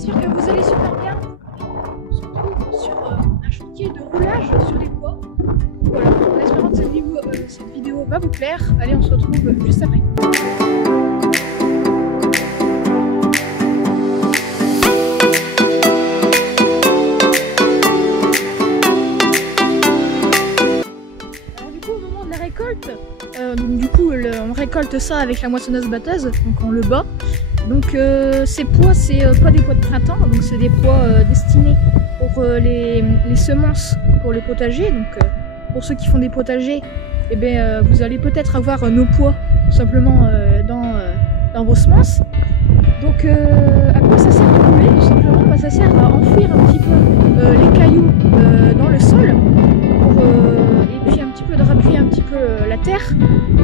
j'espère que vous allez super bien. On se retrouve sur un chantier de roulage sur les bois. Voilà, en espérant que cette vidéo va vous plaire. Allez, on se retrouve juste après. Alors du coup, au moment de la récolte, on récolte ça avec la moissonneuse batteuse, donc on le bat. Donc ces pois, c'est pas des pois de printemps, donc c'est des pois destinés pour les semences pour les potagers. Donc pour ceux qui font des potagers, eh bien, vous allez peut-être avoir nos pois tout simplement dans vos semences. Donc à quoi ça sert de rouler? Tout simplement, bah, ça sert à enfouir un petit peu les cailloux dans le sol et puis un petit peu de rappuyer un petit peu la terre,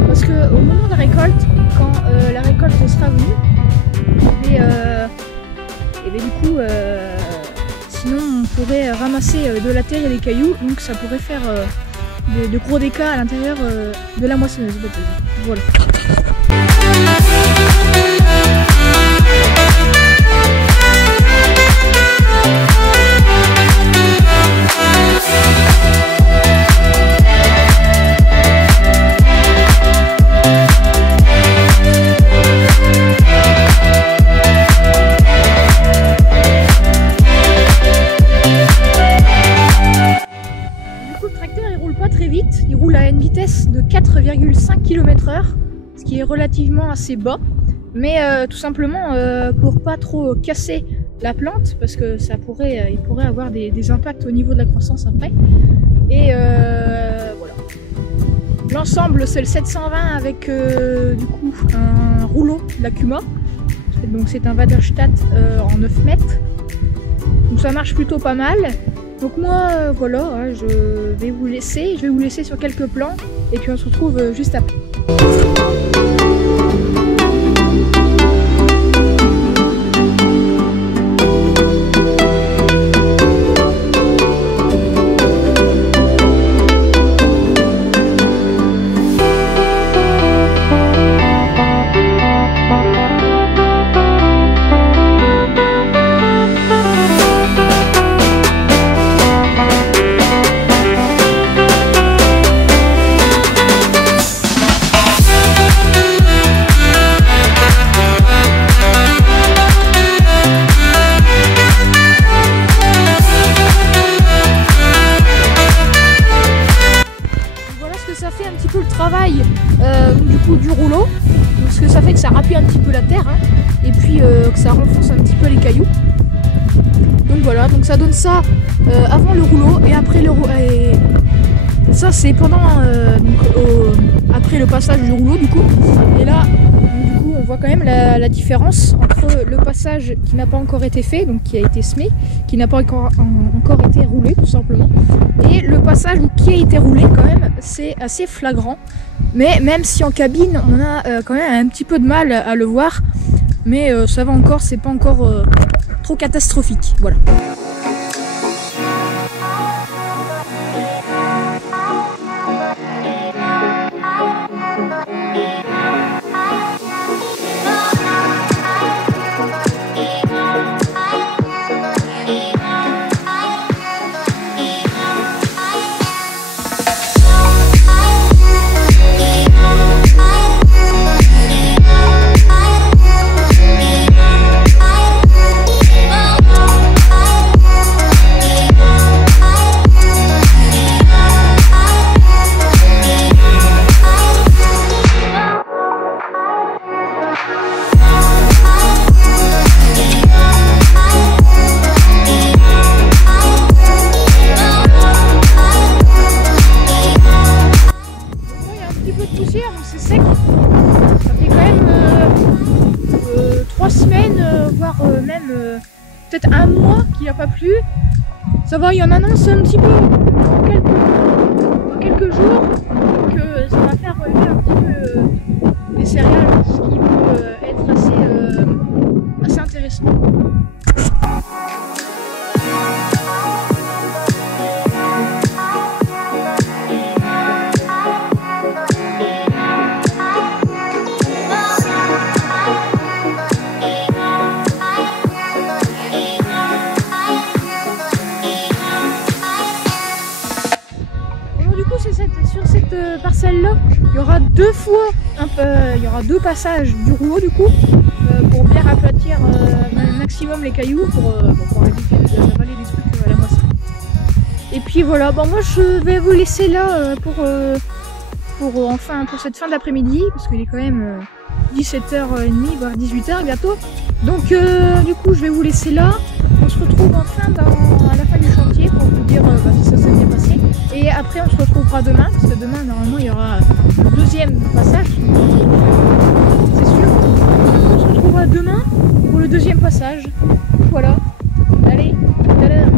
parce que au moment de la récolte, quand la récolte sera venue, et bien du coup sinon on pourrait ramasser de la terre et des cailloux, donc ça pourrait faire de gros dégâts à l'intérieur de la moissonneuse. Voilà. Il roule à une vitesse de 4,5 km/h, ce qui est relativement assez bas, mais tout simplement pour pas trop casser la plante, parce que il pourrait avoir des impacts au niveau de la croissance après. Et voilà. L'ensemble c'est le 720 avec du coup un rouleau Lacuma, donc c'est un Vaderstad en 9 mètres, donc ça marche plutôt pas mal. Donc moi, voilà, je vais vous laisser sur quelques plans, et puis on se retrouve juste après. Le travail du coup du rouleau, donc ce que ça fait, que ça rappuie un petit peu la terre, hein, et puis que ça renfonce un petit peu les cailloux. Donc voilà, donc ça donne ça avant le rouleau et après le rouleau, et ça c'est pendant après le passage du rouleau du coup. Et là du coup on voit quand même la différence entre le passage qui n'a pas encore été fait, donc qui a été semé, qui n'a pas encore été roulé tout simplement, et le passage qui a été roulé. Quand même c'est assez flagrant, mais même si en cabine on a quand même un petit peu de mal à le voir, mais ça va encore, c'est pas encore trop catastrophique. Voilà. C'est sec, ça fait quand même 3 semaines, voire même peut-être un mois qu'il n'y a pas plu. Ça va, il y en annonce un petit peu dans quelques jours, donc ça va faire relever un petit peu les céréales, ce qui peut être assez intéressant. y aura deux fois, il y aura deux passages du rouleau du coup, pour bien aplatir un maximum les cailloux pour éviter d'avaler des trucs à la moisson. Et puis voilà, bon moi je vais vous laisser là pour cette fin d'après-midi, parce qu'il est quand même 17h30 voire 18h bientôt. Donc du coup je vais vous laisser là. On se retrouve enfin à la fin du chantier pour vous dire si ça s'est bien passé. Et après on se retrouvera demain, parce que demain normalement il y aura le deuxième passage. C'est sûr. On se retrouvera demain pour le deuxième passage. Voilà. Allez, à tout à l'heure.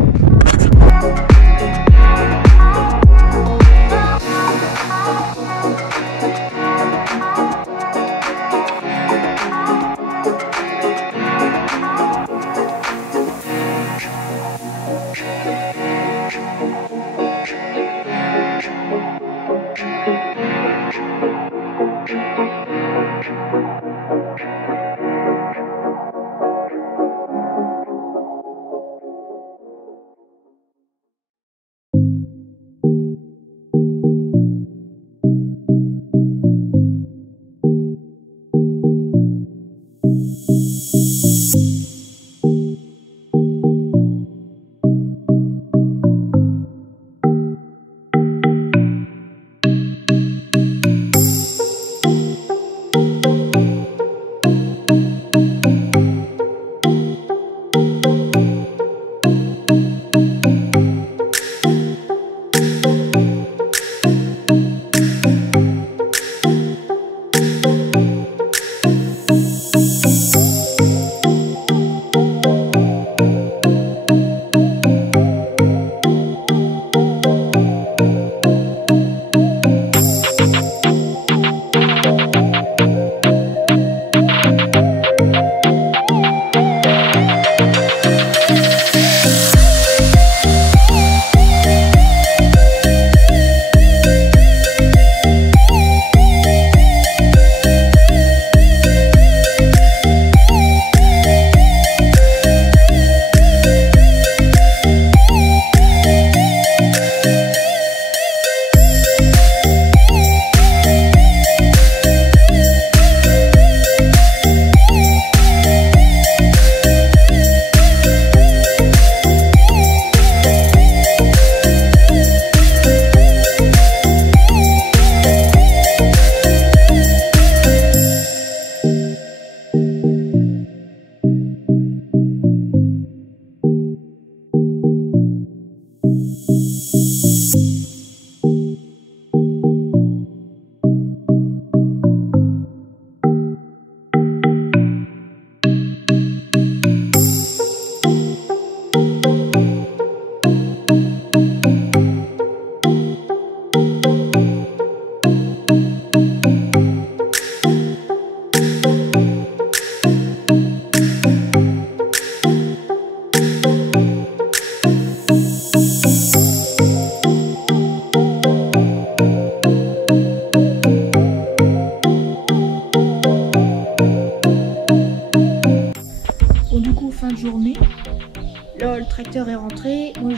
Là, le tracteur est rentré. Moi,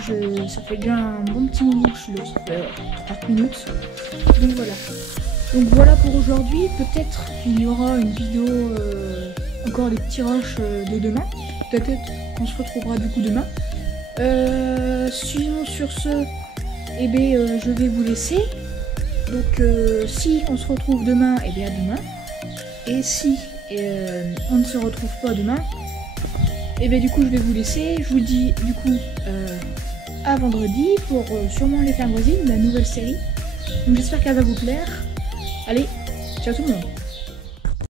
ça fait déjà un bon petit moment que je suis là. Ça fait 30 minutes. Donc voilà. Donc voilà pour aujourd'hui. Peut-être qu'il y aura une vidéo, encore des petits rushs de demain. Peut-être qu'on se retrouvera du coup demain. Sinon, sur ce, eh bien, je vais vous laisser. Donc, si on se retrouve demain, eh bien à demain. Et si on ne se retrouve pas demain, et bien du coup je vais vous laisser. Je vous dis du coup à vendredi pour sûrement les fermes voisines, la nouvelle série. Donc j'espère qu'elle va vous plaire. Allez, ciao tout le monde.